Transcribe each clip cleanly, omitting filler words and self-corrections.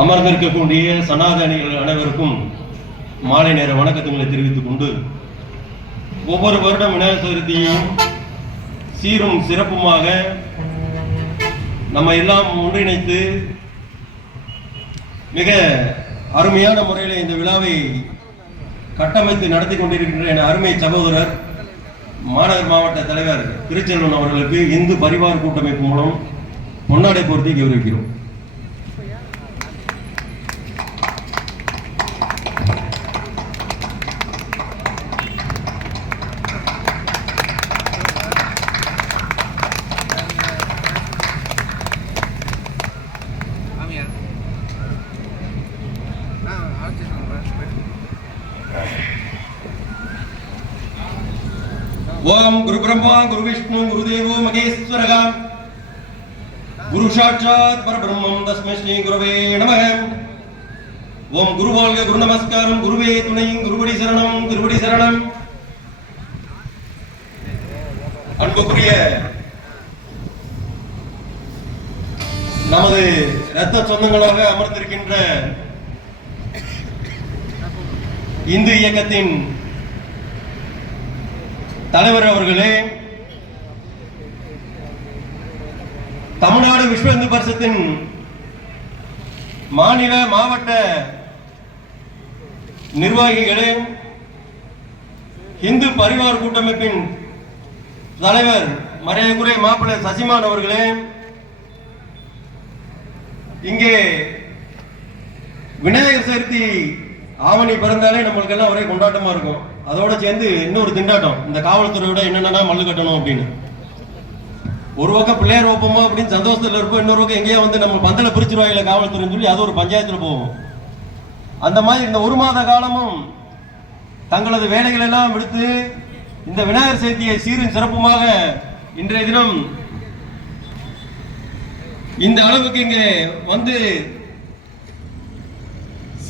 அமர்ந்திருக்கக்கூடிய சனாதனிகள் அனைவருக்கும் மாலை நேர வணக்கங்களை தெரிவித்துக் கொண்டு, ஒவ்வொரு வருடம் விநாயகர் சதுர்த்தியையும் சீரும் சிறப்புமாக நம்ம எல்லாம் ஒன்றிணைத்து மிக அருமையான முறையில் இந்த விழாவை கட்டமைத்து நடத்தி கொண்டிருக்கின்ற என் அருமை சகோதரர் மாநகர் மாவட்ட தலைவர் திருச்செல்வன் அவர்களுக்கு இந்து பரிவார் கூட்டமைப்பு மூலம் பொன்னாடை போர்த்தி கௌரவிக்கிறோம். ஓம் குரு பிரம்மா குரு விஷ்ணு குருதேவோ மகேஸ்வரக குரு சாட்சாத் பரபிரம்மம் தஸ்மை ஸ்ரீ குருவே நமக. ஓம் குரு வாழ்க குரு நமஸ்காரம் குருவே துணை குருவடி சரணம் திருவடி சரணம். அன்புக்குரிய நமது இரத்த சொந்தங்களாக அமர்ந்திருக்கின்ற இந்து இயக்கத்தின் தலைவர் அவர்களே, தமிழ்நாடு விஸ்வ இந்து பரிஷத்தின் மாநில மாவட்ட நிர்வாகிகளே, இந்து பரிவார் கூட்டமைப்பின் தலைவர் மரியாதைக்குரிய மாப்பிள்ளை சசிமான் அவர்களே, இங்கே விநாயகர் சதுர்த்தி ஆவணி பிறந்தாலே நம்மளுக்கு எல்லாம் ஒரே கொண்டாட்டமா இருக்கும். அதோட சேர்ந்து இன்னொரு திண்டாட்டம், இந்த காவல்துறையோட என்னென்ன மல்லு கட்டணும் அப்படின்னு. ஒரு பக்கம் பிள்ளையார் வைப்போமோ அப்படின்னு சந்தோஷத்துல இருப்போம், இன்னொரு பக்கம் எங்கேயா வந்து நம்ம பந்தல பிரிச்சிருவாயில காவல்துறைன்னு சொல்லி அது ஒரு பஞ்சாயத்துல போவோம். அந்த மாதிரி இந்த ஒரு மாத காலமும் தங்களது வேலைகள் எல்லாம் விடுத்து இந்த விநாயகர் சதுர்த்தியை சீரும் சிறப்புமாக இன்றைய தினம் இந்த அளவுக்கு இங்கே வந்து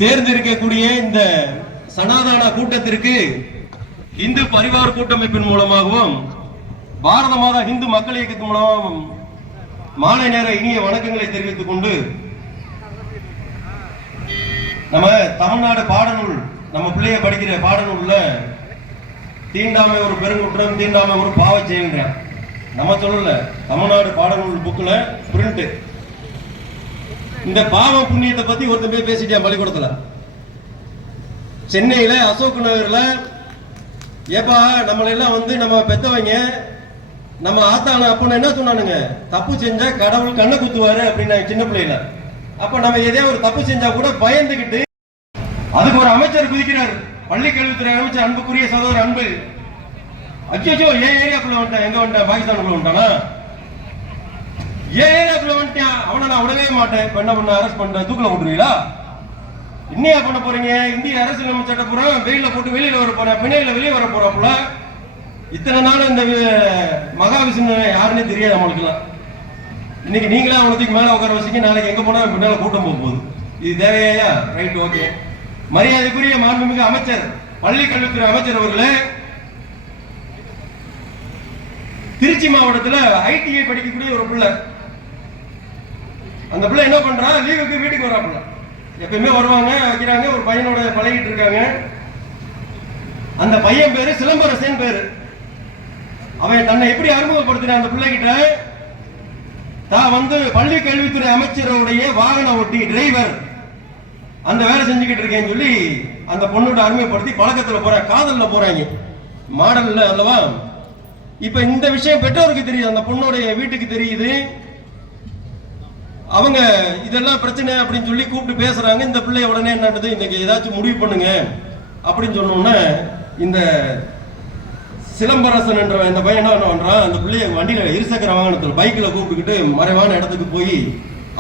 சேர்ந்து இருக்கக்கூடிய இந்த சனாதன கூட்டத்திற்கு இந்து பரிவார் கூட்டமைப்பின் மூலமாகவும் பாரத மாதா இந்து மக்கள் இயக்கத்தின் மூலமாகவும் மாலை நேர இனிய வணக்கங்களை தெரிவித்துக் கொண்டு, நம்ம தமிழ்நாடு பாடநூல் நம்ம பிள்ளைய படிக்கிற பாடநூல்ல தீண்டாமை ஒரு பெருங்குற்றம் தீண்டாமை ஒரு பாவ செயல்ன்ற நம்ம சொல்லல, தமிழ்நாடு பாடநூல் புக்ல பிரிண்ட். இந்த பாவ புண்ணியத்தை பத்தி ஒருத்தர் பேசிட்டேன் பள்ளிக்கூடத்துல. சென்னையில அசோக் நகர்ல ஏப்பா நம்மள எல்லாம் வந்து நம்ம பெத்தவங்க நம்ம ஆத்தான அப்பன்னு என்ன சொன்னானுங்க, தப்பு செஞ்சா கடவுள் கண்ணை குத்துவாரு அப்படின்னு சின்ன பிள்ளைல. அப்ப நம்ம எதையா ஒரு தப்பு செஞ்சா கூட பயந்துகிட்டு அதுக்கு ஒரு அமைச்சர் குதிக்கிறார், பள்ளி கல்வித்துறை அமைச்சர் அன்புக்குரிய சகோதரர் அன்பு. அச்சோ ஏன் ஏரியாக்குள்ள வந்துட்டான், எங்க வந்துட்டான், பாகிஸ்தானுக்குள்ள வந்துட்டானா, ஏன் ஏரியாக்குள்ள வந்துட்டான், அவனை நான் விடவே மாட்டேன். இப்ப என்ன பண்ண, அரெஸ்ட் பண்ண தூக்கில விட்டுருவீங்களா, இன்னையா பண்ண போறீங்க, இந்திய அரசியலமைப்பு சட்டப்புறம் வெயில போட்டு வெளியில வர போற, பிணையில வெளியே வர போறாப்புல. இத்தனை நாள் இந்த மகாவிஷ்ணு யாருன்னே தெரியாது நம்மளுக்குலாம். இன்னைக்கு நீங்களா அவனுக்கு மேல உட்கார வச்சுக்க, நாளைக்கு எங்க போனா பின்னால கூட்டம் போக போகுது. இது தேவையா? Right, okay. மரியாதைக்குரிய மாண்புமிகு அமைச்சர் பள்ளி கல்வித்துறை அமைச்சர் அவர்களே, திருச்சி மாவட்டத்தில் ஐடிஐ படிக்கக்கூடிய ஒரு பிள்ளை, அந்த பிள்ளை என்ன பண்றா, லீவுக்கு வீட்டுக்கு வராப்புல. எப்பயுமே வருவாங்க வைக்கிறாங்க, ஒரு பையனோட பழகிட்டு இருக்காங்க. அந்த பையன் பேரு சிலம்பரசன் பேரு. அவன் தன்னை எப்படி அறிமுகப்படுத்தின அந்த பிள்ளைகிட்ட, தான் வந்து பள்ளி கல்வித்துறை அமைச்சருடைய வாகன ஓட்டி டிரைவர் அந்த வேலை செஞ்சுக்கிட்டு இருக்கேன்னு சொல்லி அந்த பொண்ணோட அறிமுகப்படுத்தி பழக்கத்துல போற, காதல்ல போறாங்க, மாடல்ல அல்லவா. இப்ப இந்த விஷயம் பெற்றோருக்கு தெரியுது, அந்த பொண்ணுடைய வீட்டுக்கு தெரியுது. அவங்க இதெல்லாம் பிரச்சனை அப்படின்னு சொல்லி கூப்பிட்டு பேசுறாங்க. இந்த பிள்ளை உடனே என்னது, இன்னைக்கு ஏதாச்சும் முடிவு பண்ணுங்க அப்படின்னு சொன்னோன்னே இந்த சிலம்பரசன் என்ற இந்த பையன் என்ன பண்றான், அந்த பிள்ளைய வண்டியில இருசக்கர வாகனத்தில் பைக்கில் கூப்பிட்டுக்கிட்டு மறைவான இடத்துக்கு போய்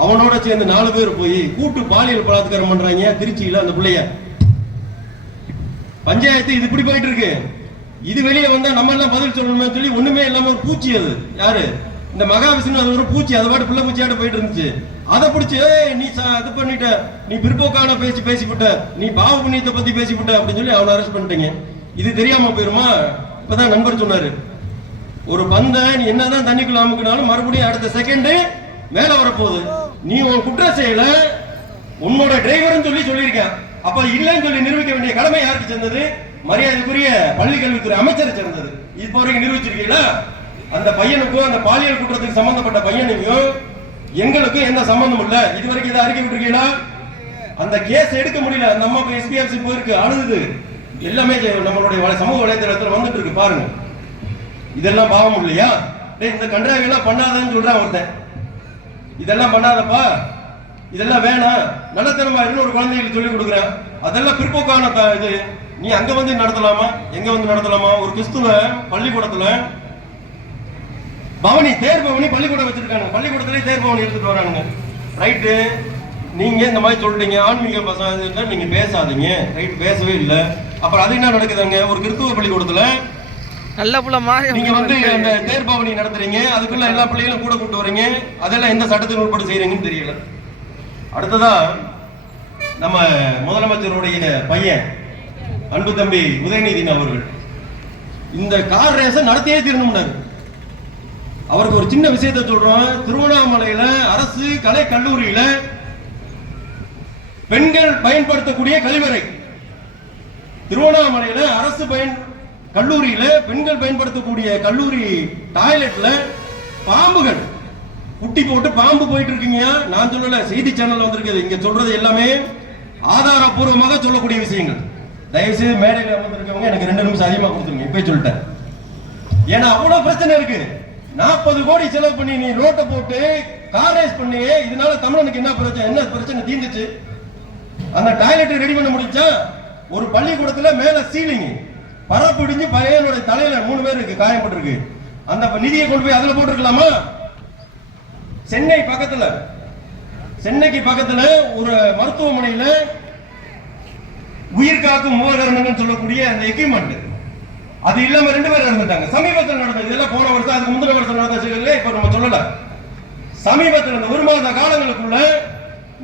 அவனோட சேர்ந்து 4 பேர் போய் கூட்டு பாலியல் பலாத்காரம் பண்றாங்க திருச்சியில. அந்த பிள்ளைய பஞ்சாயத்து இது இப்படி போயிட்டு இருக்கு. இது வெளியே வந்தா நம்ம எல்லாம் பதில் சொல்லணும்னு சொல்லி ஒண்ணுமே இல்லாம ஒரு பூச்சி, அது யாரு, இந்த மகாவிஷ்ணு, அது ஒரு பூச்சி, அதை பாட்டு பிள்ளை பூச்சியாட்ட போயிட்டு இருந்துச்சு. அதை பிடிச்சி நீ அது பண்ணிட்ட, நீ பிற்போக்கான பேசிவிட்ட, நீ பாவ புண்ணியத்தை பத்தி பேசிவிட்ட அப்படின்னு சொல்லி அவனை அரெஸ்ட் பண்ணிட்டீங்க. இது தெரியாம போயிருமா? இப்பதான் நண்பர் சொன்னாரு, ஒரு பந்தை நீ என்னதான் தண்ணிக்குள்ள அமுக்கினாலும் மறுபடியும் அடுத்த செகண்ட் மேல வரப்போகுது. நீ உன் குற்ற செயல உன்னோட டிரைவர்னு சொல்லியிருக்கேன். அப்ப இல்லைன்னு சொல்லி நிரூபிக்க வேண்டிய கடமை யாருக்கு சேர்ந்தது? மரியாதைக்குரிய பள்ளி கல்வித்துறை அமைச்சரை சேர்ந்தது. இப்போ வரைக்கும் நிரூபிச்சிருக்கீங்களா? அந்த பையனுக்கும் அந்த பாலியல் குற்றத்துக்கு சம்பந்தப்பட்ட பையனுக்கும் எங்களுக்கும் எந்த சம்பந்தம் இல்ல. இது வரைக்கும் இதை அறிக்கை விட்டுருக்கீங்களா? அந்த கேஸ் எடுக்க முடியல. அந்த அம்மாவுக்கு எஸ்பிஎஃப்சி போயிருக்கு, அழுது. எல்லாமே நம்மளுடைய சமூக வலைதளத்தில் வந்துட்டு இருக்கு, பாருங்க. இதெல்லாம் பாவம் இல்லையா? இந்த கன்றாவி எல்லாம் பண்ணாதன்னு சொல்றான் ஒருத்தன். இதெல்லாம் பண்ணாதப்பா, இதெல்லாம் வேணாம், நல்லத்தனமா இன்னொரு குழந்தைகளுக்கு சொல்லிக் கொடுக்குறேன். அதெல்லாம் பிற்போக்கான இது. நீ அங்க வந்து நடத்தலாமா, எங்க வந்து நடத்தலாமா? ஒரு கிறிஸ்துவ பள்ளிக்கூடத்துல பவனி, தேர் பவனி பள்ளிக்கூடம் வச்சிருக்காங்க. பள்ளிக்கூடத்திலே தேர் பவனி எடுத்துட்டு வரானுங்க. ரைட்டு, நீங்க இந்த மாதிரி சொல்றீங்க, ஆன்மீக பசங்க நீங்க பேசாதீங்க. ரைட், பேசவே இல்லை. அப்புறம் அது என்ன நடக்குதுங்க? ஒரு கிறிஸ்துவ பள்ளிக்கூடத்துல நல்ல புள்ள மாதிரி நீங்க வந்து அந்த தேர் பவனி நடத்துறீங்க, அதுக்குள்ள எல்லா பிள்ளைகளும் கூட கூட்டு வரீங்க. அதெல்லாம் எந்த சட்டத்தின் உட்பட்டு செய்யறீங்கன்னு தெரியல. அடுத்ததா நம்ம முதலமைச்சருடைய பையன் அன்பு தம்பி உதயநிதியின் அவர்கள் இந்த கார் ரேஸை நடத்தியே தீரணும்னாரு. அவருக்கு ஒரு சின்ன விஷயத்தை சொல்றோம். திருவண்ணாமலையில அரசு கலை கல்லூரியில பெண்கள் பயன்படுத்தக்கூடிய கழிவறை, திருவண்ணாமலையில அரசு கல்லூரியில பெண்கள் பயன்படுத்தக்கூடிய கல்லூரி டாய்லெட்ல பாம்புகள் குட்டி போட்டு பாம்பு போயிட்டு இருக்கீங்க. நான் சொல்லல, செய்தி சேனல்ல வந்திருக்குது. இங்க சொல்றது எல்லாமே ஆதாரப்பூர்வமாக சொல்லக்கூடிய விஷயங்கள். தயவுசெய்து மேடையில் அமர்ந்திருக்கவங்க எனக்கு 2 நிமிஷம் அதிகமா கொடுத்துருங்க. இப்ப சொல்லிட்டேன். ஏன்னா அவ்வளவு பிரச்சனை இருக்கு. 40 கோடி செலவு பண்ணி நீ ரோட்டை போட்டு கார் ரேஸ் பண்ணி, இதனால தமிழனுக்கு என்ன பிரச்சனை தீர்ந்துச்சு? அந்த டாய்லெட் ரெடி பண்ண முடிச்சா? ஒரு பள்ளிக்கூடத்துல மேல சீலிங் பரப்பிடிஞ்சு பையனுடைய தலையில 3 பேர் இருக்கு காயப்பட்டிருக்கு. அந்த நிதியை கொண்டு போய் அதுல போட்டுருக்கலாமா? சென்னைக்கு பக்கத்துல ஒரு மருத்துவமனையில உயிர் காக்கும் உபகரணங்கள் சொல்லக்கூடிய அந்த எக்யூப்மெண்ட் அது இல்லாம 2 பேர் இறந்துட்டாங்க. சமீபத்தில் நடந்தது. இதெல்லாம் போன வருஷம், அதுக்கு முந்தின வருஷம் நடந்த செயல்களே இப்ப நம்ம சொல்லல. சமீபத்தில் இந்த 1 மாத காலங்களுக்குள்ள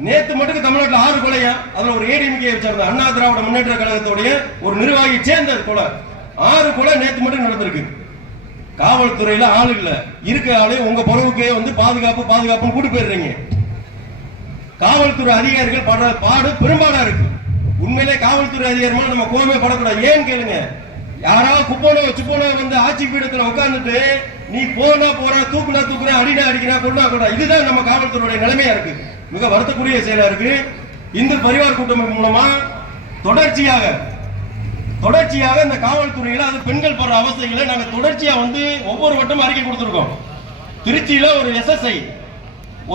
நேத்து மட்டும் தமிழ்நாட்டில் 6 கொலையா? அதுல ஒரு ஏடிஎம்கே வச்சிருந்த அண்ணா திராவிட முன்னேற்ற கழகத்துடைய ஒரு நிர்வாகி சேர்ந்த கொலை. 6 கொலை நேத்து மட்டும் நடந்திருக்கு. காவல்துறையில ஆள் இல்ல, இருக்க ஆளு உங்க பொறவுக்கே வந்து பாதுகாப்புன்னு கூட்டு போயிடுறீங்க. காவல்துறை அதிகாரிகள் படுற பாடு பெரும்பாடா இருக்கு. உண்மையிலே காவல்துறை அதிகாரிகள் நம்ம கோவமே படக்கூடாது. ஏன்னு கேளுங்க, யாராவது சுப்போனோ வந்து ஆட்சி பீடத்துல உட்கார்ந்துட்டு நீ போனா போற, தூக்குனா அடினா அடிக்கிறா, கொண்டா கூட, இதுதான் நம்ம காவல்துறையுடைய நிலைமையா இருக்கு. மிக வருத்தக்கூடிய செயலா இருக்கு. இந்து பரிவார் கூட்டமைப்பு மூலமா தொடர்ச்சியாக இந்த காவல்துறையில அது பெண்கள் படுற அவஸ்தைகளை நாங்க தொடர்ச்சியா வந்து ஒவ்வொரு வட்டமும் அறிக்கை கொடுத்திருக்கோம். திருச்சியில ஒரு SSI,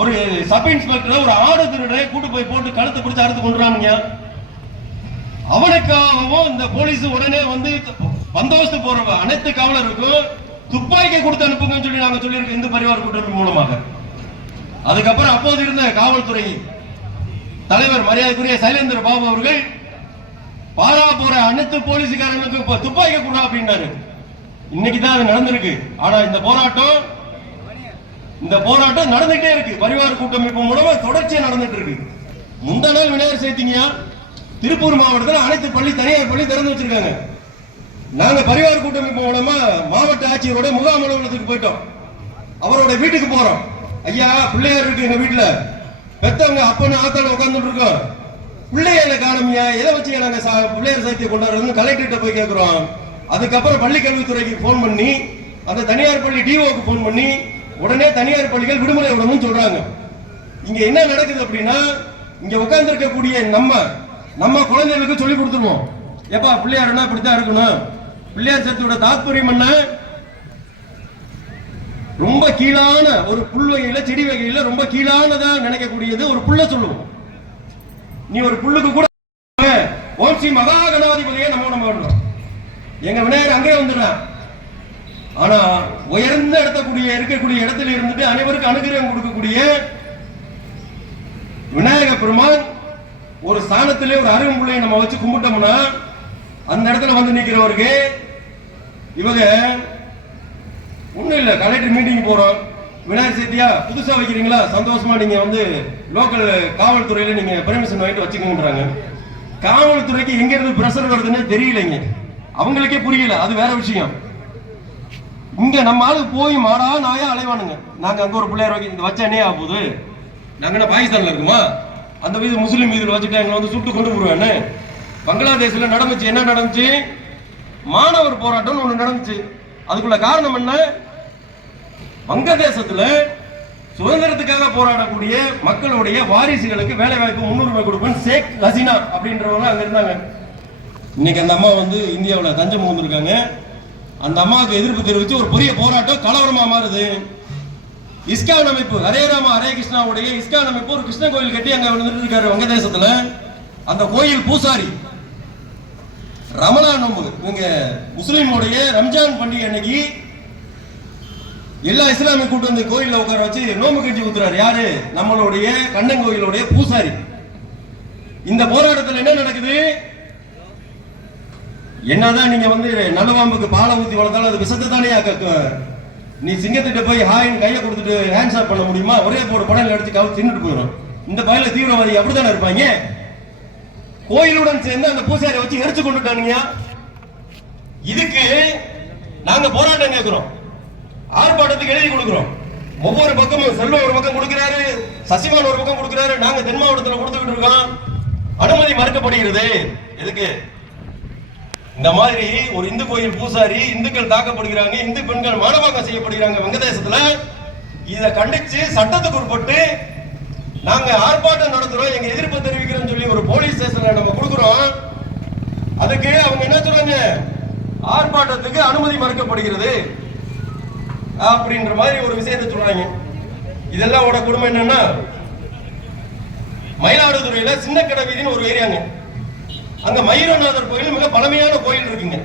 ஒரு சப் இன்ஸ்பெக்டர் ஒரு ஆடு திருடரை கூட்டு போய் போட்டு கழுத்தை பிடிச்சு அறுத்து கொண்டுறானுங்க. அவனுக்காகவும் இந்த போலீஸ் உடனே வந்து பந்தோபஸ்து போற அனைத்து காவலருக்கும் துப்பாக்கி கொடுத்து அனுப்புங்கன்னு சொல்லி நாங்க சொல்லியிருக்கோம் இந்து பரிவார் கூட்டமைப்பு மூலமாக. அதுக்கப்புறம் அப்போது இருந்த காவல்துறை தலைவர் மரியாதைக்குரிய சைலேந்திர பாபு அவர்கள் பாரா போற அனைத்து போலீஸ்காரங்களுக்கு துப்பாக்கி கொடுறா அப்படின்னாரு. இன்னைக்கு தான் அது நடந்திருக்கு. ஆனா இந்த போராட்டம் நடந்துட்டே இருக்கு. பரிவார் கூட்டமைப்பு மூலமா தொடர்ச்சியா நடந்துட்டு இருக்கு. முந்தா நாள் விநாயகர் சேர்த்தீங்க. திருப்பூர் மாவட்டத்தில் அனைத்து தனியார் பள்ளி திறந்து வச்சிருக்காங்க. நாங்க பரிவார் கூட்டமைப்பு மூலமா மாவட்ட ஆட்சியரோட முகாம் அலுவலகத்துக்கு போயிட்டோம். அவரோட வீட்டுக்கு போறோம். ஐயா, பிள்ளையார் இருக்கு எங்க வீட்டுல, பெத்தவங்க அப்பன்னு ஆத்தால உட்கார்ந்துட்டு இருக்கோம், பிள்ளையார காணமியா, எதை வச்சு நாங்க பிள்ளையார் சதுர்த்தியை கொண்டாடுறதுன்னு கலெக்டர்கிட்ட போய் கேட்கிறோம். அதுக்கப்புறம் பள்ளி கல்வித்துறைக்கு போன் பண்ணி, அந்த தனியார் பள்ளி டிஓக்கு போன் பண்ணி, உடனே தனியார் பள்ளிகள் விடுமுறை விடணும்னு சொல்றாங்க. இங்க என்ன நடக்குது அப்படின்னா, இங்க உட்கார்ந்து இருக்கக்கூடிய நம்ம குழந்தைகளுக்கு சொல்லி கொடுத்துருவோம். எப்பா பிள்ளையாருன்னா இப்படித்தான் இருக்கணும், பிள்ளையார் சதுர்த்தியோட தாத்பரியம் என்ன, ரொம்ப கீழான ஒரு புல் வகையில செடி வகையில ரொம்ப கீழானதா நினைக்கக்கூடியது ஒரு புல்ல சொல்லுவோம். நீ ஒரு புல்லுக்கு கூட ஓம் ஸ்ரீ மகா கணாதிபதியே நம்ம வரணும். எங்க விநாயகர் அங்கே வந்துடுறான். ஆனா உயர்ந்த இருக்கக்கூடிய இடத்துல இருந்துட்டு அனைவருக்கும் அனுகிரகம் கொடுக்கக்கூடிய விநாயக பெருமான் ஒரு ஸ்தானத்திலே ஒரு அருகம்புள்ளையை நம்ம வச்சு கும்பிட்டோம்னா அந்த இடத்துல வந்து நிக்கிறவருக்கு இவங்க ஒண்ணும் இல்ல, கலெக்டர் மீட்டிங் போறோம், விநாயகர் சதுர்த்தியா புதுசா வைக்கிறீங்களா, சந்தோஷமா நீங்க வந்து லோக்கல் காவல்துறையில நீங்க பெர்மிஷன் வாங்கிட்டு வச்சுக்கோங்கன்றாங்க. காவல்துறைக்கு எங்க இருந்து பிரஷர் வருதுன்னு தெரியலைங்க, அவங்களுக்கே புரியல. அது வேற விஷயம். இங்க நம்ம ஆளு போய் மாடா நாயா அலைவானுங்க. நாங்க அங்க ஒரு பிள்ளையார் வைக்க வச்சா என்ன ஆகுது, நாங்க என்ன பாகிஸ்தான்ல இருக்குமா, அந்த வீதி முஸ்லீம் வீதியில் வச்சுட்டு எங்களை வந்து சுட்டு கொண்டு போடுவேன்னு. பங்களாதேஷ்ல நடந்துச்சு. என்ன நடந்துச்சு? மாணவர் போராட்டம் ஒண்ணு நடந்துச்சு. அதுக்குள்ள காரணம் என்ன? வங்கதேசத்துல சுதந்திரத்துக்காக போராடக்கூடிய மக்களுடைய வாரிசுகளுக்கு வேலை வாய்ப்பு முன்னுரிமை கொடுப்பேன் ஷேக் ஹசீனா அப்படின்றவங்க அங்க இருந்தாங்க. இன்னைக்கு அந்த அம்மா வந்து இந்தியாவில் தஞ்சம் புகுந்திருக்காங்க. அந்த அம்மாவுக்கு எதிர்ப்பு தெரிவித்து ஒரு பெரிய போராட்டம் கலவரமா மாறுது. இஸ்கான் அமைப்பு, ஹரே ராமா ஹரே கிருஷ்ணாவுடைய இஸ்கான் அமைப்பு ஒரு கிருஷ்ண கோயில் கட்டி அங்க வந்துட்டு இருக்காரு வங்கதேசத்துல. அந்த கோயில் பூசாரி ரமலான் நோன்பு, இவங்க முஸ்லீமுடைய ரம்ஜான் பண்டிகை அன்னைக்கு எல்லா இஸ்லாமிய கூட்டு வந்து கோயில்ல உட்கார வச்சு நோம்பு கஞ்சி ஊத்துறாரு. யாரு? நம்மளுடைய கண்ணன் கோயிலுடைய பூசாரி. இந்த போராட்டத்தில் என்ன நடக்குது? என்னதான் நீங்க வந்து நலவாம்புக்கு பாலை ஊத்தி வளர்த்தாலும் அது விஷத்தை தானே. நீ சிங்கத்திட்ட போய் ஹாயின் கையை கொடுத்துட்டு ஹேண்ட்ஸ் ஆஃப் பண்ண முடியுமா? ஒரே போட படம் எடுத்து கவுத்து தின்னுட்டு போயிடும். இந்த பயில தீவிரவாதி அப்படித்தானே இருப்பாங்க. கோயிலுடன் சேர்ந்து அந்த பூசாரியை வச்சு எரிச்சு கொண்டுட்டானுங்க. இதுக்கு நாங்க போராட்டம் கேட்கிறோம், ஆர்ப்பாட்டத்துக்கு எழுதி கொடுக்கிறோம். ஒவ்வொரு பக்கமும் செல்வம் ஒரு பக்கம் கொடுக்கிறாரு, சசிமான் ஒரு பக்கம் கொடுக்கிறாரு. நாங்க தென் மாவட்டத்தில் கொடுத்துக்கிட்டு இருக்கோம். அனுமதி மறுக்கப்படுகிறது. எதுக்கு? இந்த மாதிரி ஒரு இந்து கோயில் பூசாரி, இந்துக்கள் தாக்கப்படுகிறாங்க, இந்து பெண்கள் மானபாகம் செய்யப்படுகிறாங்க வங்கதேசத்துல. இதை கண்டிச்சு சட்டத்துக்கு உட்பட்டு நாங்க ஆர்ப்பாட்டம் நடத்துறோம், எங்க எதிர்ப்பு தெரிவிக்கிறோம் சொல்லி ஒரு போலீஸ் ஸ்டேஷன்ல நம்ம கொடுக்கிறோம். அதுக்கு அவங்க என்ன சொல்றாங்க? ஆர்ப்பாட்டத்துக்கு அனுமதி மறுக்கப்படுகிறது அப்படின்ற மாதிரி ஒரு விஷயத்தை சொல்றாங்க. இதெல்லாம் ஓட குடும்பம் என்னன்னா, மயிலாடுதுறையில சின்னக்கடை வீதின்னு ஒரு ஏரியாங்க. அங்க மயூரநாதர் கோயில் மிக பழமையான கோயில் இருக்குங்க.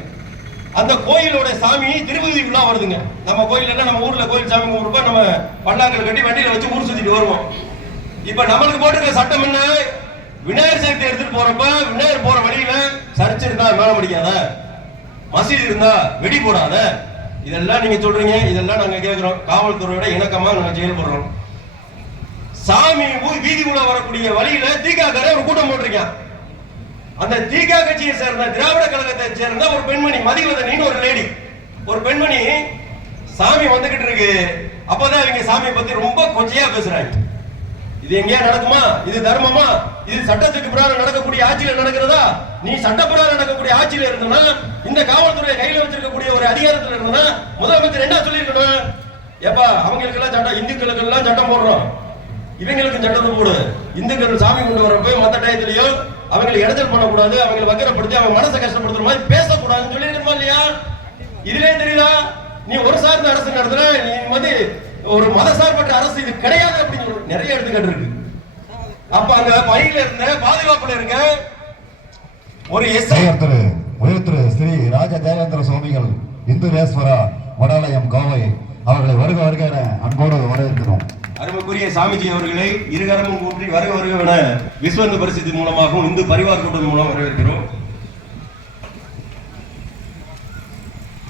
அந்த கோயிலோட சாமி திருப்பதி விழா வருதுங்க. நம்ம கோயில் நம்ம ஊர்ல கோயில் சாமி கும்பிடுறப்ப நம்ம பல்லாக்கள் கட்டி வண்டியில வச்சு ஊர் சுத்திட்டு வருவோம். இப்ப நம்மளுக்கு போட்டுருக்க சட்டம் என்ன? விநாயகர் சதுர்த்தி எடுத்துட்டு போறப்ப விநாயகர் போற வழியில சர்ச் இருந்தா மேல முடிக்காத, மசீது இருந்தா வெடி போடாத. இதெல்லாம் நீங்க சொல்றீங்க, இதெல்லாம் நாங்க கேட்கிறோம். காவல்துறையோட இணக்கமா நாங்க செயல்படுறோம். சாமி வீதிக்குள்ள வரக்கூடிய வழியில தீகாக்கார ஒரு கூட்டம் போட்டிருக்கேன். அந்த தீகா கட்சியை சேர்ந்த திராவிட கழகத்தை சேர்ந்த ஒரு பெண்மணி மதிவதனின்னு ஒரு லேடி, ஒரு பெண்மணி சாமி வந்துகிட்டு இருக்கு. அப்பதான் அவங்க சாமியை பத்தி ரொம்ப கொச்சையா பேசுறாங்க. இது எங்கேயா நடக்குமா? இது தர்மமா? இது சட்டத்துக்கு பிரகாரம் நடக்கக்கூடிய ஆட்சியில நடக்கிறதா? நீ சட்டப்பிரகாரம் நடக்கக்கூடிய ஆட்சியில இருந்தனா, இந்த காவல்துறை கையில வச்சிருக்கக்கூடிய ஒரு அதிகாரத்துல இருந்தனா முதலமைச்சர் என்ன சொல்லிருக்கணும்? ஏப்பா அவங்களுக்கு எல்லாம் சட்டம், இந்துக்களுக்கு எல்லாம் சட்டம் போடுறோம், இவங்களுக்கு சட்டத்தை போடு. இந்துக்கள் சாமி கொண்டு வரப்போ மத்த டயத்திலயோ அவங்களை இடைஞ்சல் பண்ணக்கூடாது, அவங்களை வக்கரப்படுத்தி அவங்க மனசை கஷ்டப்படுத்துற மாதிரி பேசக்கூடாதுன்னு சொல்லிருக்கோமா இல்லையா? இதுல தெரியுதா? நீ ஒரு சார்ந்த அரசு நடத்துற, நீ வந்து ஒரு மத சார்பற்ற அரசு இது கிடையாது அப்படின்னு சொல்லி நிறைய எடுத்துக்கிட்டு இருக்கு. அப்ப அங்க பணியில இருந்த பாதுகாப்புல இருக்க ஒரு உயர்திரு ஸ்ரீ ராஜ தேவேந்திர சுவாமிகள் இந்துரேஸ்வரா வடாலயம் கோவை அவர்களை வருக வருக என அன்போடு வரவேற்கிறோம். அருமைக்குரிய சாமிஜி அவர்களை இருகரமும் கூட்டி வருக வருக என விஸ்வ இந்து பரிசுத்தி மூலமாகவும் இந்து பரிவார் கூட்டம் மூலம் வரவேற்கிறோம்.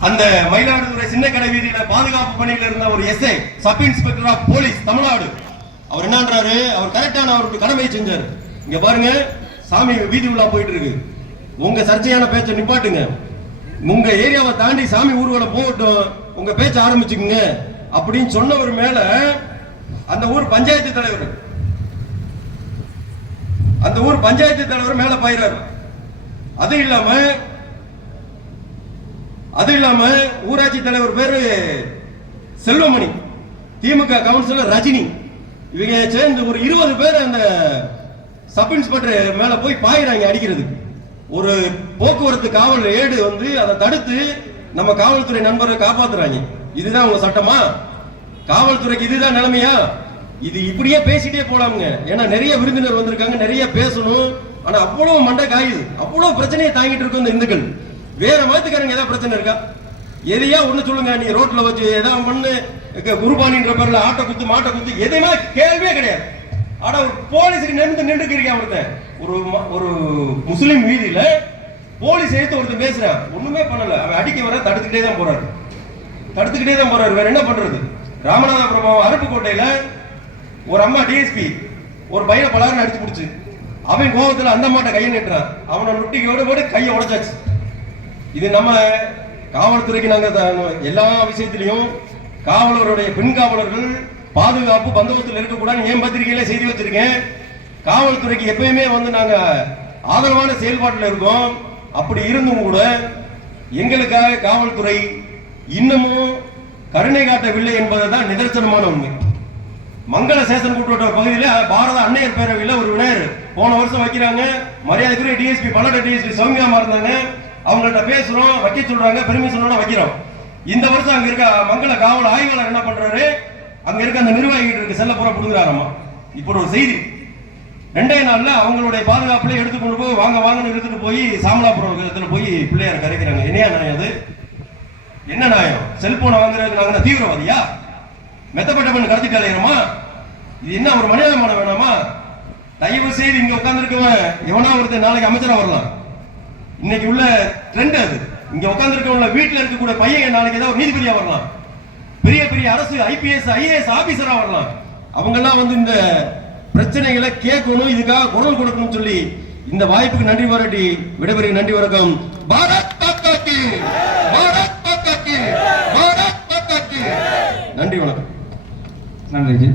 அந்த மயிலாடுதுறை சின்னக்கடை வீதியில பாதுகாப்பு பணியில் இருந்த ஒரு SI, sub inspector of police Tamil Nadu, அவர் என்னன்றாரு? அவர் கரெக்டான அவருக்கு கடமையை செஞ்சாரு. இங்க பாருங்க, சாமி வீதி உலா போயிட்டு இருக்கு, உங்க சர்ச்சையான பேச்சை நிப்பாட்டுங்க, உங்க ஏரியாவை தாண்டி சாமி ஊர்வலம் போகட்டும், உங்க பேச்ச ஆரம்பிச்சுக்குங்க அப்படின்னு சொன்னவர் மேல அந்த ஊர் பஞ்சாயத்து தலைவர் மேல பாயிறாரு. அது இல்லாம ஊராட்சி தலைவர் பேரு செல்வமணி, திமுக கவுன்சிலர் ரஜினி, இவங்க சேர்ந்து ஒரு 20 பேர் அந்த சப் இன்ஸ்பெக்டர் மேல போய் பாயிறாங்க அடிக்கிறதுக்கு. ஒரு போக்குவரத்து காவல் ஏடு வந்து அதை தடுத்து நம்ம காவல்துறை நண்பரை காப்பாத்துறாங்க. இதுதான் உங்க சட்டமா? காவல்துறைக்கு இதுதான் நிலைமையா? இது இப்படியே பேசிட்டே போலாமுங்க. ஏன்னா நிறைய விருந்தினர் வந்திருக்காங்க, நிறைய பேசணும். ஆனா அவ்வளவு மண்டை காயுது, அவ்வளவு பிரச்சனையை தாங்கிட்டு இருக்கும் இந்த இந்துக்கள். வேற மதத்துக்காரங்க ஏதாவது பிரச்சனை இருக்கா? எதையா ஒண்ணு சொல்லுங்க. நீ ரோட்ல வச்சு ஏதாவது ஒண்ணு குருபானின்ற பேர்ல ஆட்டை குத்து மாட்டை குத்து எதையுமே கேள்வியே கிடையாது. ஆனா ஒரு போலீஸுக்கு நின்று இருக்கேன் ஒருத்தன், ஒரு முஸ்லிம் வீதியில போலீஸ் எடுத்து ஒருத்தன் பேசுறான், ஒண்ணுமே பண்ணல. அவன் அடிக்க வர தடுத்துக்கிட்டே தான் போறாரு. வேற என்ன பண்றது? ராமநாதபுரம் அருப்புக்கோட்டையில ஒரு அம்மா டிஎஸ்பி ஒரு பையனை பலாருன்னு அடிச்சு பிடிச்சு, அவன் கோபத்துல அந்த அம்மாட்ட கையை நீட்டுறான், அவனை நுட்டிக்கோடு போட்டு கையை உடைச்சாச்சு. இது நம்ம காவல்துறைக்கு நாங்க எல்லா விஷயத்திலையும் காவலருடைய பெண் காவலர்கள் பாதுகாப்பு பந்தோபஸ்தில் இருக்கக்கூடாது. என் பத்திரிகையில செய்தி வச்சிருக்கேன். காவல்துறைக்கு எப்பயுமே வந்து நாங்க ஆதரவான செயல்பாட்டில் இருக்கோம். அப்படி இருந்தும் கூட எங்களுக்காக காவல்துறை இன்னமும் கருணை காட்டவில்லை என்பதுதான் நிதர்சனமான உண்மை. மங்கள சேசன் கூட்டுவட்ட பகுதியில் பாரத அன்னையர் பேரவையில் ஒரு விநாயகர் போன வருஷம் வைக்கிறாங்க. மரியாதைக்குரிய டிஎஸ்பி பல்லட டிஎஸ்பி சௌமியாமா இருந்தாங்க. அவங்கள்ட்ட பேசுறோம், வைக்க சொல்றாங்க, பெர்மிஷனோட வைக்கிறோம். இந்த வருஷம் அங்க இருக்க மங்கள காவல் ஆய்வாளர் என்ன பண்றாரு, அங்க இருக்க அந்த நிர்வாகிகிட்ட இருக்க செல்ல புற புடுங்குறாராமா. இப்போ ஒரு செய்தி 2 நாள்ல அவங்களுடைய பாதுகாப்புல எடுத்துக்கொண்டு போய் வாங்க வாங்கன்னு எடுத்துட்டு போய் சாமலாபுரம் போய் பிள்ளையார் கரைக்கிறாங்க. என்னையா நியாயம் அது? என்ன நியாயம்? செல்போனை வாங்குறதுக்கு நாங்க தீவிரவாதியா? மெத்தப்பட்ட பெண் கடத்திட்டு அலையிறோமா? இது என்ன ஒரு மனிதாபிமானம் வேணாமா? தயவு செய்து இங்க உட்கார்ந்துருக்கவன் எவனா ஒருத்தர் நாளைக்கு அமைச்சரா வரலாம். இன்னைக்கு உள்ள ட்ரெண்ட் அது. இங்க உட்கார்ந்துருக்கவங்கள வீட்டுல இருக்கக்கூடிய பையன் நாளைக்கு ஏதாவது நீதிபதியா வரலாம், பெரிய பெரிய அரசு ஐபிஎஸ் ஐஏஎஸ் ஆபீசரா வரலாம். அவங்க எல்லாம் வந்து இந்த பிரச்சனைகளை கேட்கணும், இதுக்காக குரல் கொடுக்கணும்னு சொல்லி இந்த வாய்ப்புக்கு நன்றி பாராட்டி விடைபெறுகிறேன். நன்றி, வணக்கம். பாரத் மாதா கி, பாரத் மாதா கி, பாரத் மாதா கி. நன்றி, வணக்கம். நன்றி.